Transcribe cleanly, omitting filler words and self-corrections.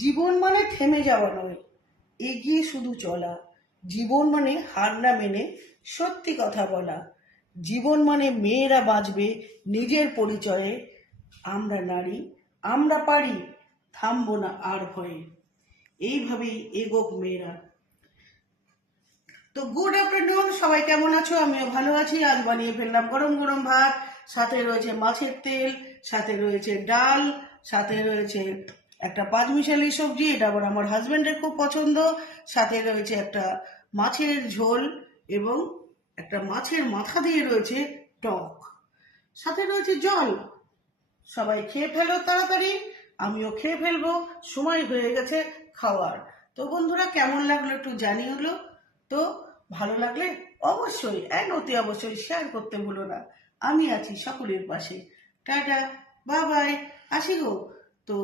জীবন মানে থেমে যাওয়া নয়, এগিয়ে শুধু চলা। জীবন মানে হার না মেনে সত্যি কথা বলা। জীবন মানে মেয়েরা বাঁচবে নিজের পরিচয়ে। আমরা নারী, আমরা পারি, থামবো না আর ভয়ে। এইভাবেই এগোক মেয়েরা। তো গুড আফটারনুন, সবাই কেমন আছো? আমিও ভালো আছি। আজ বানিয়ে ফেললাম গরম গরম ভাত, সাথে রয়েছে মাছের তেল, সাথে রয়েছে ডাল, সাথে রয়েছে একটা পাঁচমিশালি সবজি, এটা আবার আমার হাজবেন্ডের খুব পছন্দ। সাথে রয়েছে একটা মাছের ঝোল এবং একটা মাছের মাথা দিয়ে রয়েছে টক, সাথে রয়েছে জল। সবাই খেয়ে ফেলো তাড়াতাড়ি, আমিও খেয়ে ফেলবো, সময় হয়ে গেছে খাওয়ার। তো বন্ধুরা, কেমন লাগলো একটু জানিও। তো ভালো লাগলে অবশ্যই অতি অবশ্যই শেয়ার করতে ভুলো না। আমি আছি সকলের পাশে। টাটা, বাই বাই, আসি গো। তো